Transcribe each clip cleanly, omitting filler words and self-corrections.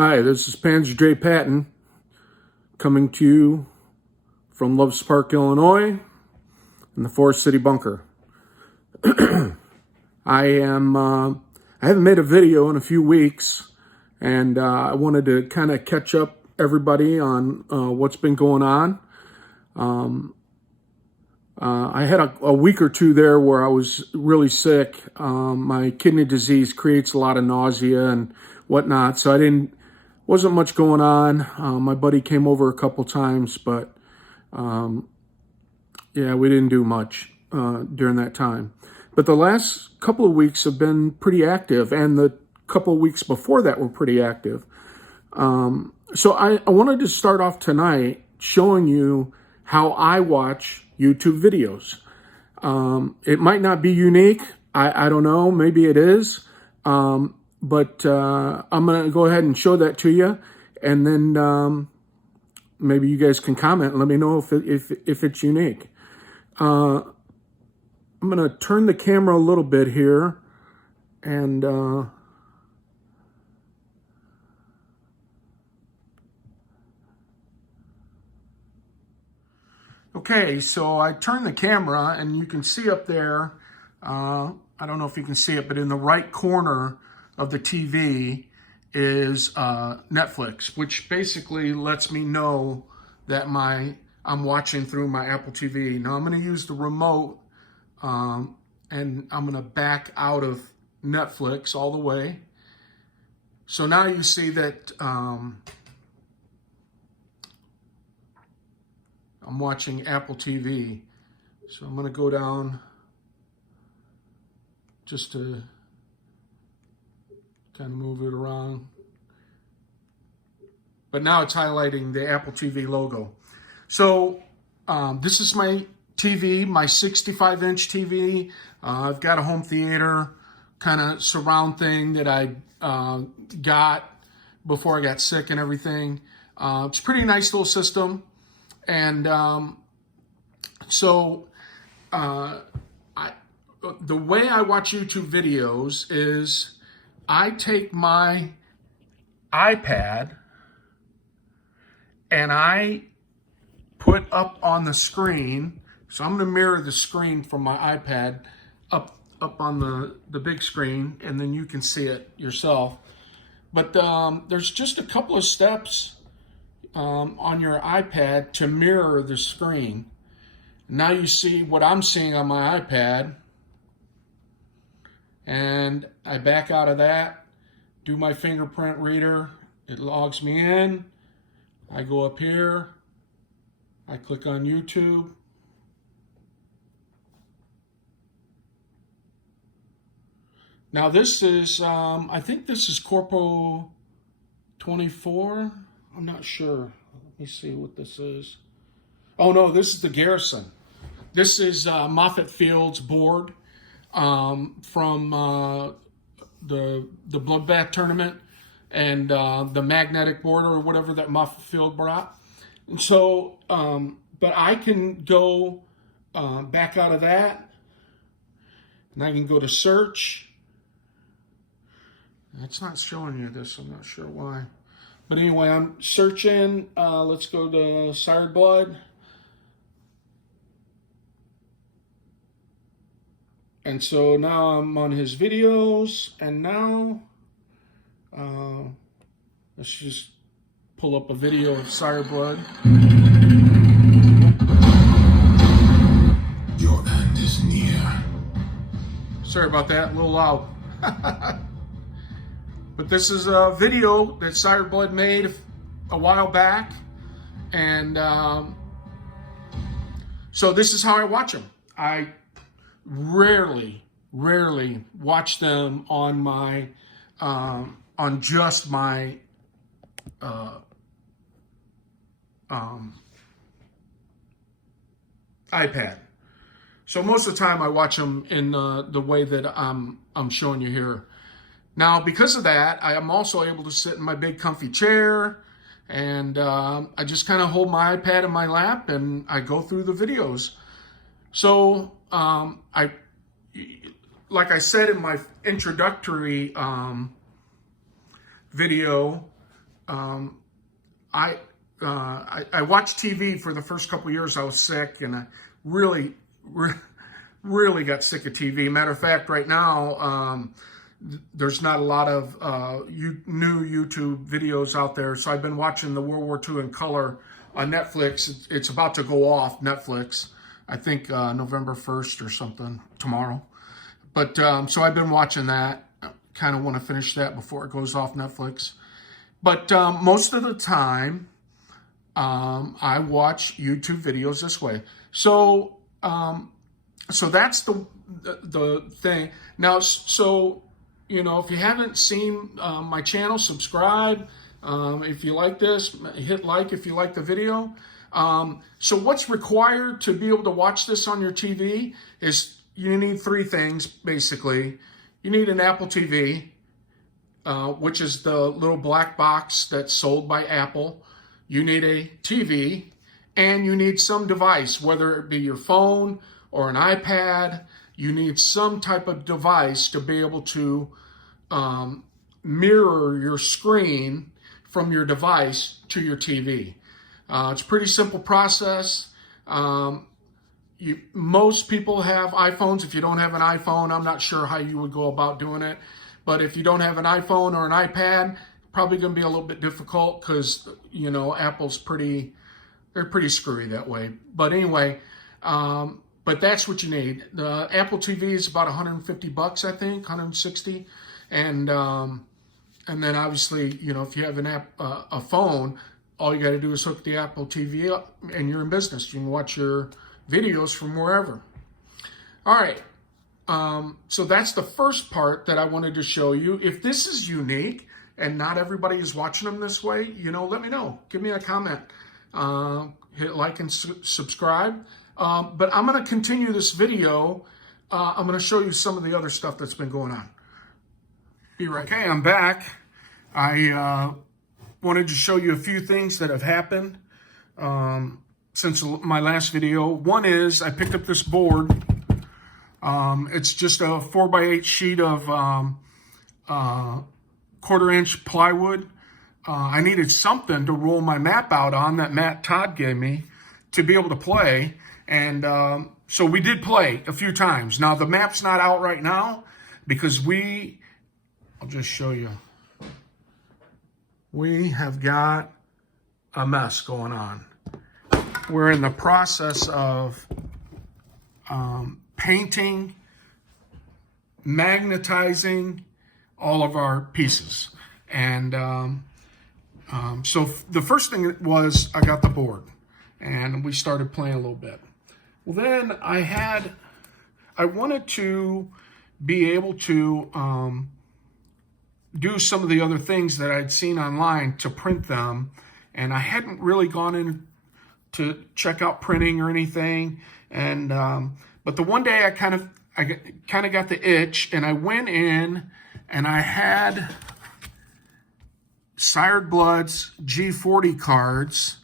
Hi, this is Panzer J. Patton coming to you from Loves Park, Illinois, in the Forest City Bunker. I haven't made a video in a few weeks, and I wanted to kind of catch up everybody on what's been going on. I had a week or two there where I was really sick. My kidney disease creates a lot of nausea and whatnot, so wasn't much going on. My buddy came over a couple times, but yeah, we didn't do much during that time. But the last couple of weeks have been pretty active, and the couple of weeks before that were pretty active. So I wanted to start off tonight showing you how I watch YouTube videos. It might not be unique. I don't know. Maybe it is. But I'm going to go ahead and show that to you. And then maybe you guys can comment and let me know if it's unique. I'm going to turn the camera a little bit here. And okay, so I turn the camera and you can see up there, I don't know if you can see it, but in the right corner of the TV is Netflix, which basically lets me know that I'm watching through my Apple TV. Now I'm going to use the remote and I'm going to back out of Netflix all the way. So now you see that I'm watching Apple TV. So I'm going to go down just to kind of move it around. But now it's highlighting the Apple TV logo. So this is my TV, my 65-inch TV. I've got a home theater kind of surround thing that I got before I got sick and everything. It's a pretty nice little system. And the way I watch YouTube videos is I take my iPad and I put up on the screen. So I'm going to mirror the screen from my iPad up on the big screen, and then you can see it yourself. But there's just a couple of steps on your iPad to mirror the screen. Now you see what I'm seeing on my iPad, and I back out of that, do my fingerprint reader, it logs me in, I go up here, I click on YouTube, now this is, I think this is Corpo 24, I'm not sure. Let me see what this is. Oh no, this is the Garrison. This is Moffett Field's board from the Bloodbath tournament and the magnetic board or whatever that Moffett Field brought. And so, but I can go back out of that, and I can go to search. It's not showing you this, I'm not sure why. But anyway, I'm searching. Let's go to Sired Blood. And so now I'm on his videos. And now, let's just pull up a video of Sired Blood. Your end is near. Sorry about that, a little loud. But this is a video that Sired Blood made a while back. And so this is how I watch them. I rarely watch them on my, on just my iPad. So most of the time I watch them in the way that I'm showing you here. Now, because of that, I am also able to sit in my big comfy chair, and I just kind of hold my iPad in my lap and I go through the videos. So like I said in my introductory video, I watched TV for the first couple of years. I was sick, and I really, really got sick of TV. Matter of fact, right now, there's not a lot of new YouTube videos out there. So I've been watching the World War II in color on Netflix. It's about to go off Netflix. I think November 1st or something, tomorrow. But so I've been watching that. Kind of want to finish that before it goes off Netflix. But most of the time, I watch YouTube videos this way. So that's the thing. Now, so, you know, if you haven't seen my channel, subscribe. If you like this, hit like if you like the video. So what's required to be able to watch this on your TV is you need three things, basically. You need an Apple TV, which is the little black box that's sold by Apple. You need a TV, and you need some device, whether it be your phone or an iPad. You need some type of device to be able to mirror your screen from your device to your TV. It's a pretty simple process. Most people have iPhones. If you don't have an iPhone, I'm not sure how you would go about doing it. But if you don't have an iPhone or an iPad, probably going to be a little bit difficult because, you know, Apple's they're pretty screwy that way. But anyway, but that's what you need. The Apple TV is about 150 bucks, I think, 160. And then obviously, you know, if you have a phone, all you got to do is hook the Apple TV up and you're in business. You can watch your videos from wherever. All right. So that's the first part that I wanted to show you. If this is unique and not everybody is watching them this way, you know, let me know. Give me a comment. Hit like and subscribe. But I'm going to continue this video. I'm going to show you some of the other stuff that's been going on. Be right. Okay, I'm back. I wanted to show you a few things that have happened since my last video. One is I picked up this board. It's just a 4x8 sheet of 1/4-inch plywood. I needed something to roll my map out on that Matt Todd gave me to be able to play. And so we did play a few times. Now, the map's not out right now because I'll just show you. We have got a mess going on. We're in the process of painting, magnetizing all of our pieces. And so the first thing was I got the board and we started playing a little bit. Well, then I wanted to be able to do some of the other things that I'd seen online to print them. And I hadn't really gone in to check out printing or anything. And but the one day I kind of got the itch, and I went in and I had Sired Blood's G40 cards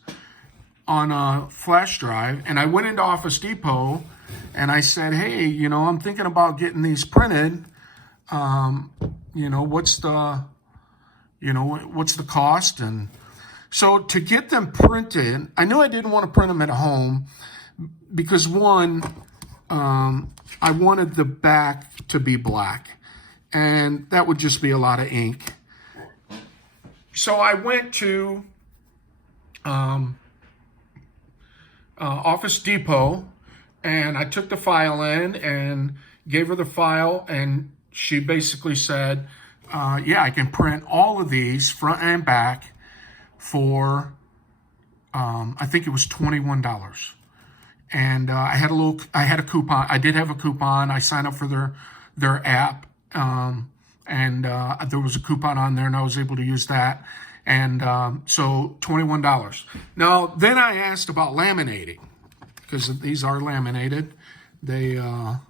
on a flash drive, and I went into Office Depot and I said, hey, you know, I'm thinking about getting these printed. You know, what's the cost? And so to get them printed, I knew I didn't want to print them at home because one, I wanted the back to be black, and that would just be a lot of ink. So I went to Office Depot, and I took the file in and gave her the file, and she basically said, yeah, I can print all of these front and back for, I think it was $21. And I had a coupon. I did have a coupon. I signed up for their app, and there was a coupon on there, and I was able to use that. And so $21. Now, then I asked about laminating, because these are laminated. They're a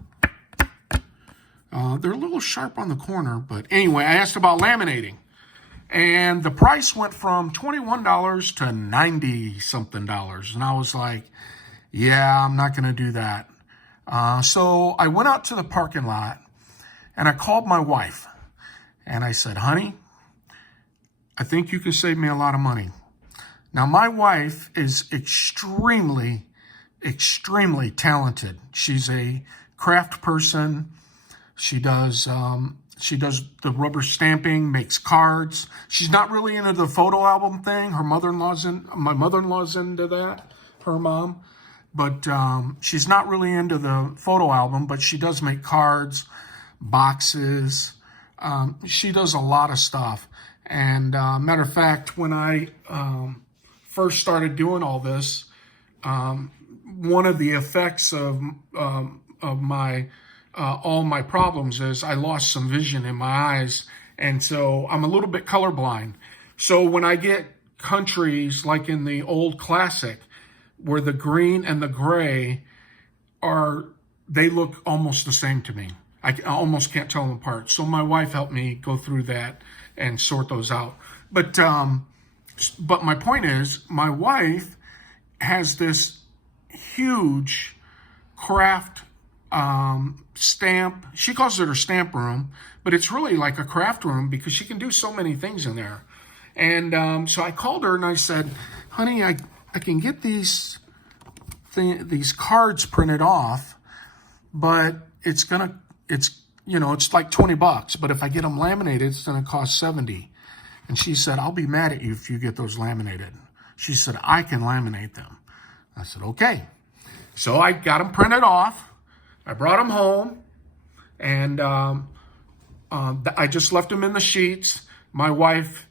little sharp on the corner, but anyway, I asked about laminating. And the price went from $21 to $90-something. And I was like, yeah, I'm not going to do that. So I went out to the parking lot and I called my wife and I said, honey, I think you can save me a lot of money. Now, my wife is extremely, extremely talented. She's a craft person. She does the rubber stamping, makes cards. She's not really into the photo album thing. My mother-in-law's into that, her mom. But she's not really into the photo album, but she does make cards, boxes. She does a lot of stuff. And matter of fact, when I first started doing all this, one of the effects of my all my problems is I lost some vision in my eyes, and so I'm a little bit colorblind. So when I get countries like in the old classic, where the green and the gray they look almost the same to me. I almost can't tell them apart. So my wife helped me go through that and sort those out. But my point is, my wife has this huge craft stamp. She calls it her stamp room, but it's really like a craft room because she can do so many things in there. And so I called her and I said, honey, I can get these cards printed off, but it's like $20. But if I get them laminated, it's gonna cost $70. And she said, I'll be mad at you if you get those laminated. She said, I can laminate them. I said, okay. So I got them printed off. I brought them home, and I just left them in the sheets. My wife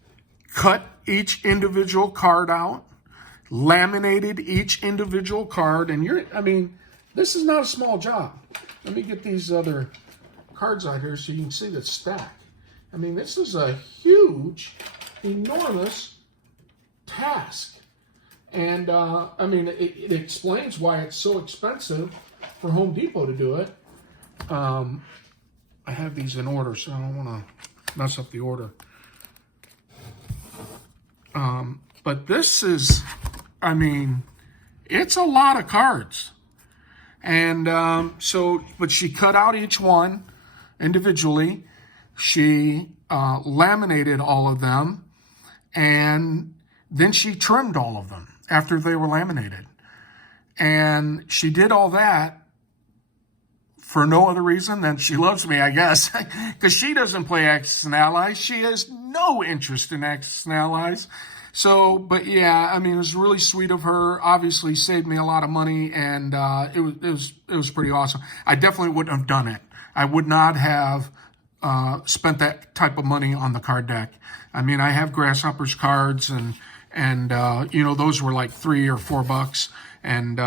cut each individual card out, laminated each individual card, and this is not a small job. Let me get these other cards out here so you can see the stack. This is a huge, enormous task. And, it explains why it's so expensive for Home Depot to do it. I have these in order, so I don't want to mess up the order. But this is, it's a lot of cards. And but she cut out each one individually. She laminated all of them, and then she trimmed all of them after they were laminated. And she did all that for no other reason than she loves me, I guess, because she doesn't play Axis and Allies. She has no interest in Axis and Allies. So, but yeah, it was really sweet of her. Obviously, saved me a lot of money, and it was pretty awesome. I definitely wouldn't have done it. I would not have spent that type of money on the card deck. I have Grasshoppers cards, and those were like $3 or $4. And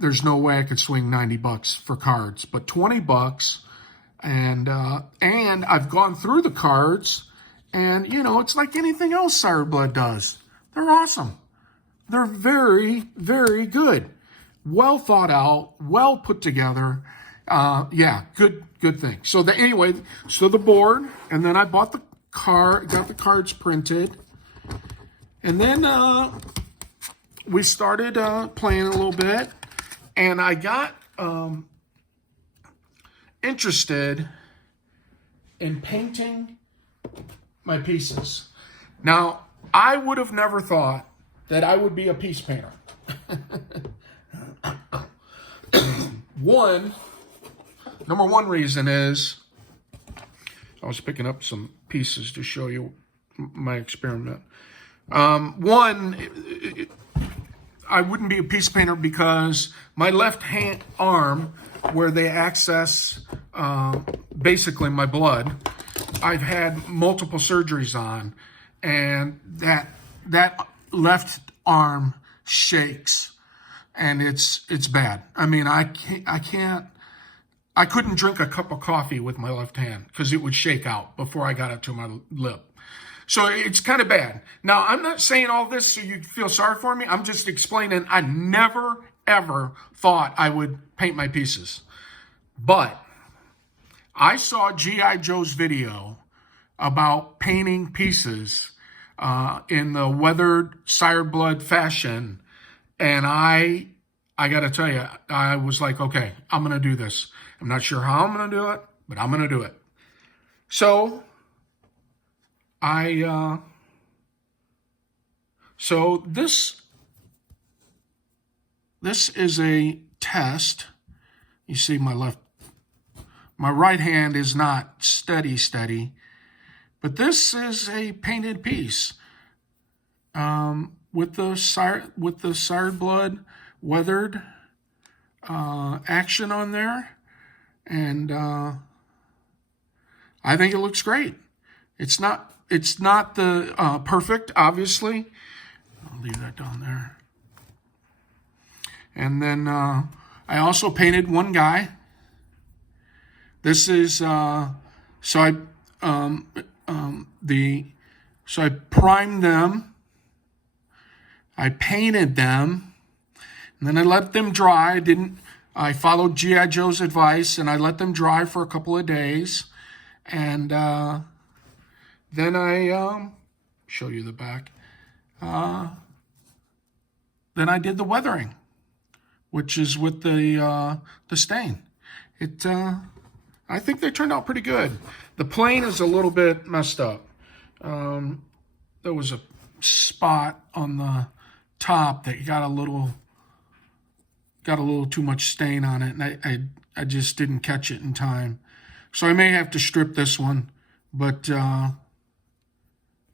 there's no way I could swing $90 for cards, but $20. And I've gone through the cards, and it's like anything else Sired Blood does. They're awesome. They're very, very good. Well thought out, well put together. Good thing. So the board, and then I bought the card, got the cards printed, and then we started playing a little bit, and I got interested in painting my pieces. Now, I would have never thought that I would be a piece painter. Number one reason is I was picking up some pieces to show you my experiment. I wouldn't be a piece painter because my left hand arm, where they access basically my blood, I've had multiple surgeries on, and that left arm shakes, and it's bad. I couldn't drink a cup of coffee with my left hand because it would shake out before I got it to my lip. So it's kind of bad. Now, I'm not saying all this so you feel sorry for me. I'm just explaining I never, ever thought I would paint my pieces. But I saw G.I. Joe's video about painting pieces in the weathered Sired Blood fashion. And I got to tell you, I was like, okay, I'm going to do this. I'm not sure how I'm going to do it, but I'm going to do it. So I So this is a test. You see my right hand is not steady, but this is a painted piece with the sired blood weathered action on there, and I think it looks great. It's not the perfect, obviously. I'll leave that down there. And then I also painted one guy. This is so I primed them, I painted them, and then I let them dry. I followed G.I. Joe's advice and I let them dry for a couple of days, and then I show you the back. Then I did the weathering, which is with the stain. I think they turned out pretty good. The plane is a little bit messed up. There was a spot on the top that got a little too much stain on it, and I just didn't catch it in time. So I may have to strip this one, but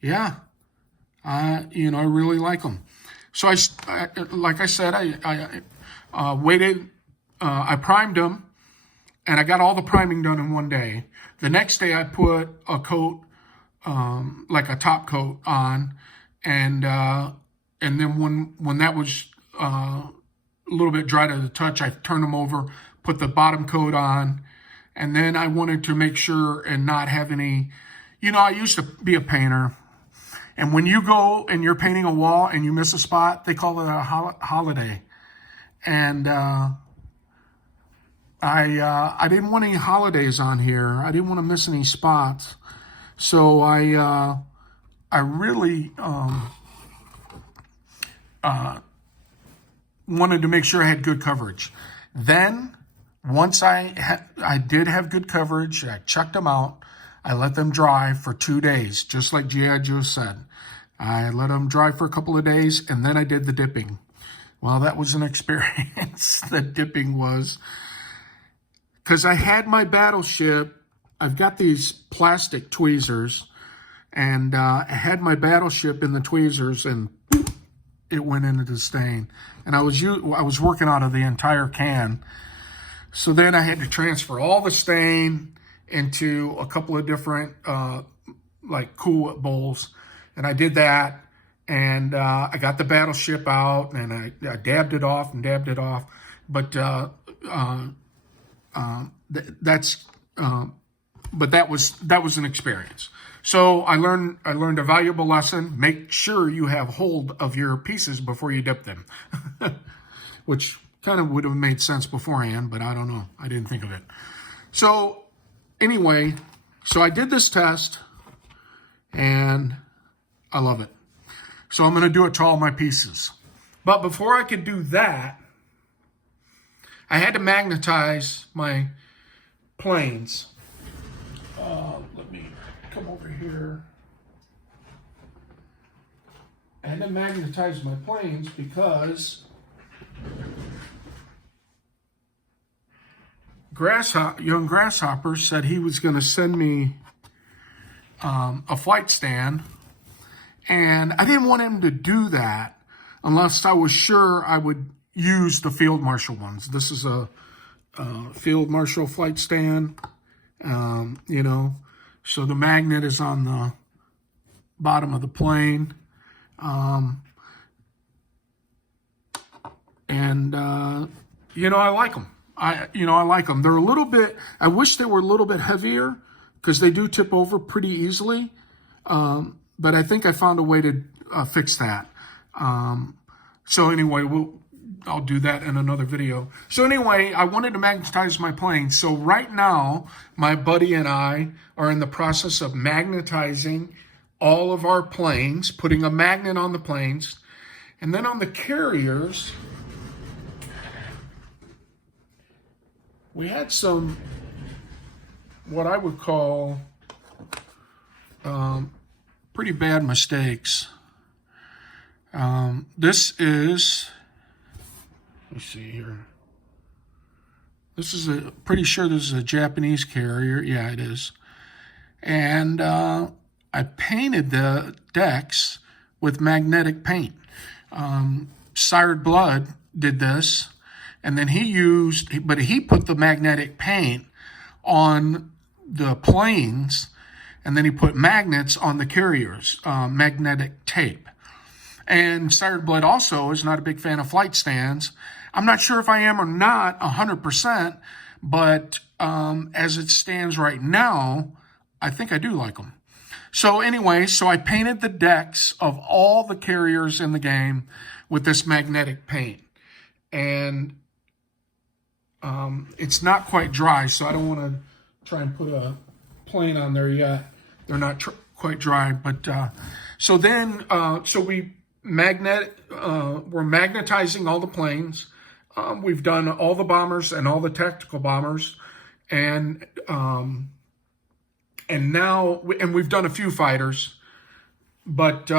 yeah, I really like them. So like I said, I waited. I primed them, and I got all the priming done in one day. The next day, I put a coat, like a top coat, on, and then when that was a little bit dry to the touch, I turned them over, put the bottom coat on, and then I wanted to make sure and not have any. I used to be a painter. And when you go and you're painting a wall and you miss a spot, they call it a holiday. And I didn't want any holidays on here. I didn't want to miss any spots. So I really wanted to make sure I had good coverage. Then once I did have good coverage, I checked them out. I let them dry for 2 days, just like G.I. Joe said. I let them dry for a couple of days, and then I did the dipping. Well, that was an experience. The dipping was, because I had my battleship. I've got these plastic tweezers, and I had my battleship in the tweezers, and it went into the stain. And I was working out of the entire can. So then I had to transfer all the stain into a couple of different like Cool Whip bowls, and I did that, and I got the battleship out, and I dabbed it off, but that was an experience. So I learned a valuable lesson. Make sure you have hold of your pieces before you dip them, which kind of would have made sense beforehand, but I don't know. I didn't think of it. So anyway, so I did this test, and I love it. So I'm going to do it to all my pieces. But before I could do that, I had to magnetize my planes. Let me come over here. I had to magnetize my planes because young Grasshopper said he was going to send me a flight stand, and I didn't want him to do that unless I was sure I would use the Field Marshal ones. This is a Field Marshal flight stand, so the magnet is on the bottom of the plane, and I like them. I like them. They're a little bit, I wish they were a little bit heavier because they do tip over pretty easily. But I think I found a way to fix that. So anyway, I'll do that in another video. So anyway, I wanted to magnetize my plane. So right now, my buddy and I are in the process of magnetizing all of our planes, putting a magnet on the planes, and then on the carriers, we had some, what I would call pretty bad mistakes. This is, let me see here. This is pretty sure this is a Japanese carrier. Yeah, it is. And I painted the decks with magnetic paint. Sired Blood did this, and then he put the magnetic paint on the planes, and then he put magnets on the carriers, magnetic tape. And Sired Blood also is not a big fan of flight stands. I'm not sure if I am or not 100%, but as it stands right now, I think I do like them. So anyway, so I painted the decks of all the carriers in the game with this magnetic paint. And it's not quite dry, so I don't want to try and put a plane on there yet. They're not quite dry, but so we're magnetizing all the planes. We've done all the bombers and all the tactical bombers, and we've done a few fighters, but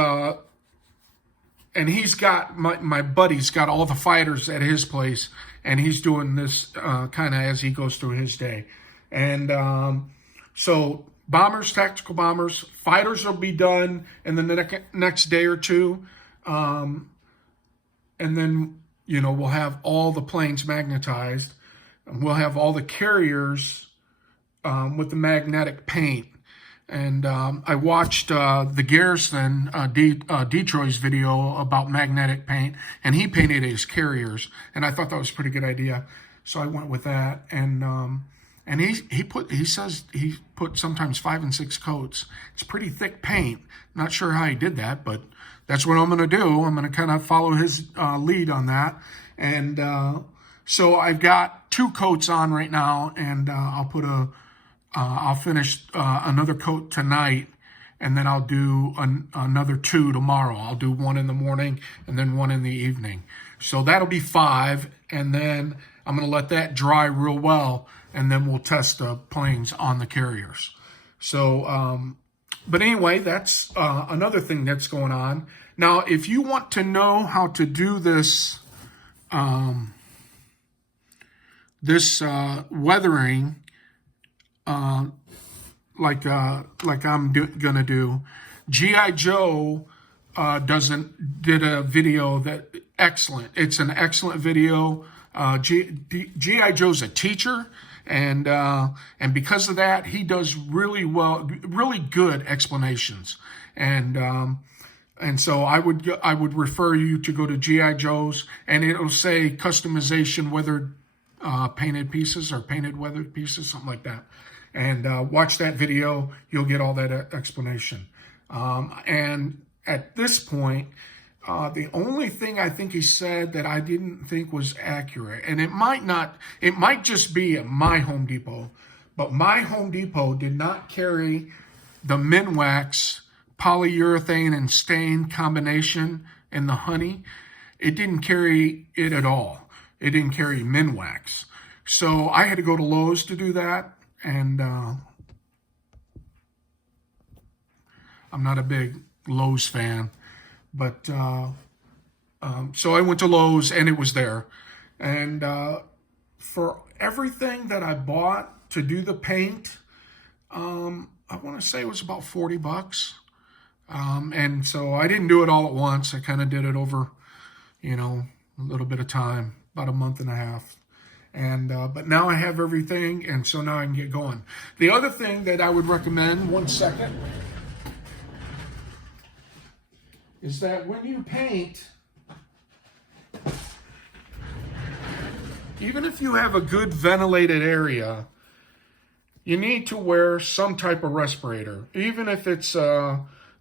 and he's got my buddy's got all the fighters at his place, and he's doing this kind of as he goes through his day, and so bombers, tactical bombers, fighters will be done in the next day or two, and then we'll have all the planes magnetized, and we'll have all the carriers with the magnetic paint. And I watched the Garrison, Detroit's video about magnetic paint, and he painted his carriers, and I thought that was a pretty good idea. So I went with that, and he says he put sometimes 5 and 6 coats. It's pretty thick paint. Not sure how he did that, but that's what I'm going to do. I'm going to kind of follow his lead on that. And so I've got 2 coats on right now, and I'll finish another coat tonight, and then I'll do another 2 tomorrow. I'll do 1 in the morning and then 1 in the evening. So that'll be 5, and then I'm going to let that dry real well, and then we'll test the planes on the carriers. So, but anyway, that's another thing that's going on. Now, if you want to know how to do this, weathering, like I'm gonna do, G.I. Joe did a video that excellent. It's an excellent video. G.I. Joe's a teacher, and because of that, he does really well, really good explanations. And so I would refer you to go to G.I. Joe's, and it'll say customization weathered painted pieces or painted weathered pieces, something like that. And watch that video. You'll get all that explanation. And at this point, the only thing I think he said that I didn't think was accurate, and it might just be at my Home Depot, but my Home Depot did not carry the Minwax polyurethane and stain combination in the honey. It didn't carry it at all. It didn't carry Minwax. So I had to go to Lowe's to do that. And I'm not a big Lowe's fan, but so I went to Lowe's and it was there. And for everything that I bought to do the paint, I want to say it was about $40. And so I didn't do it all at once. I kind of did it over, a little bit of time, about a month and a half. And but now I have everything, and so now I can get going. The other thing that I would recommend, one second, is that when you paint, even if you have a good ventilated area, you need to wear some type of respirator, even if it's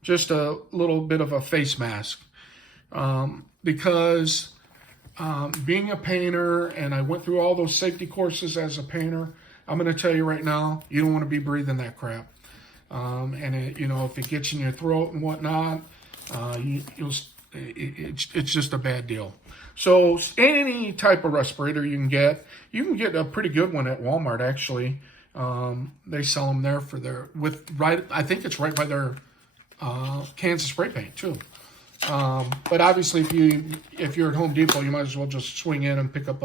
just a little bit of a face mask, because being a painter, and I went through all those safety courses as a painter, I'm going to tell you right now, you don't want to be breathing that crap. And if it gets in your throat and whatnot, it's just a bad deal. So any type of respirator you can get a pretty good one at Walmart, actually. They sell them there I think it's right by their cans of spray paint too. But obviously, if you're at Home Depot, you might as well just swing in and pick up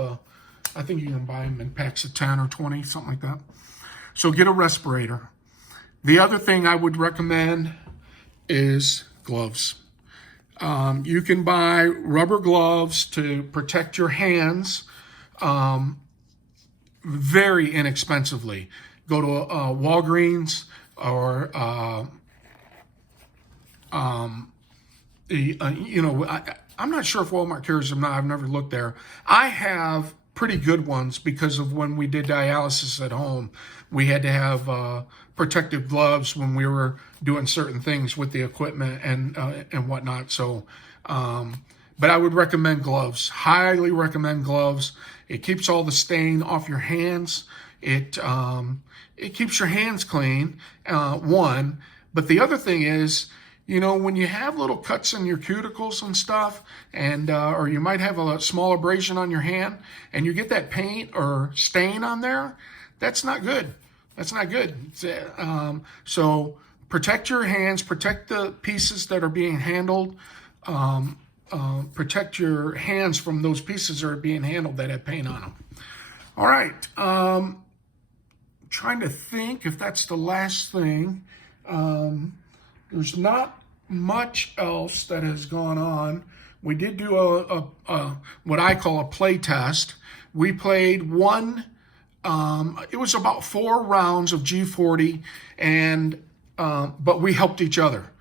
I think you can buy them in packs of 10 or 20, something like that. So get a respirator. The other thing I would recommend is gloves. You can buy rubber gloves to protect your hands very inexpensively. Go to Walgreens or I'm not sure if Walmart carries them. I've never looked there. I have pretty good ones because of when we did dialysis at home. We had to have protective gloves when we were doing certain things with the equipment and whatnot. So, but I would recommend gloves. Highly recommend gloves. It keeps all the stain off your hands. It keeps your hands clean. One, but the other thing is, when you have little cuts in your cuticles and stuff, and or you might have a small abrasion on your hand, and you get that paint or stain on there, that's not good. That's not good. So protect your hands, protect the pieces that are being handled, protect your hands from those pieces that are being handled that have paint on them. All right. Trying to think if that's the last thing. There's not much else that has gone on. We did do a what I call a play test. We played one. It was about 4 rounds of G40, and but we helped each other.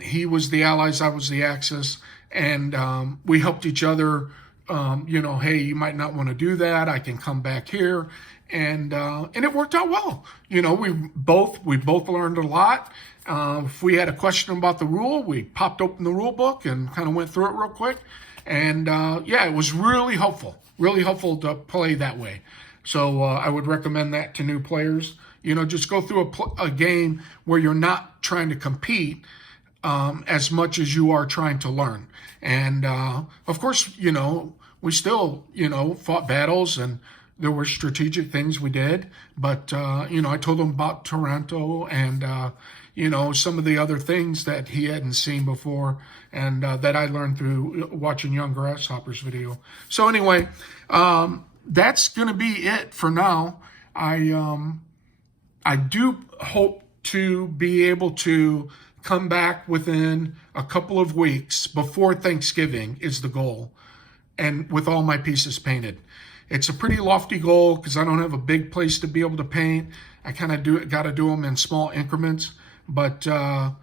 He was the Allies, I was the Axis, and we helped each other. Hey, you might not want to do that. I can come back here, and it worked out well. We both learned a lot. If we had a question about the rule, we popped open the rule book and kind of went through it real quick. And it was really helpful to play that way. So I would recommend that to new players. Just go through a game where you're not trying to compete as much as you are trying to learn. And of course, we still, fought battles, and there were strategic things we did. But, I told him about Toronto and, some of the other things that he hadn't seen before, and that I learned through watching Young Grasshopper's video. So anyway, that's going to be it for now. I do hope to be able to come back within a couple of weeks before Thanksgiving is the goal, and with all my pieces painted. It's a pretty lofty goal because I don't have a big place to be able to paint. I kind of got to do them in small increments, but I'm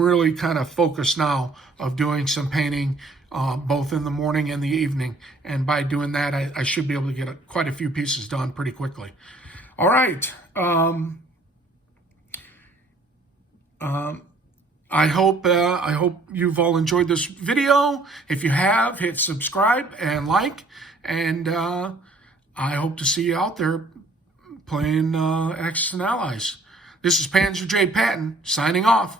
really kind of focused now of doing some painting both in the morning and the evening, and by doing that, I should be able to get quite a few pieces done pretty quickly. All right. I hope you've all enjoyed this video. If you have, hit subscribe and like, and I hope to see you out there playing Axis and Allies. This is Panzer J. Patton signing off.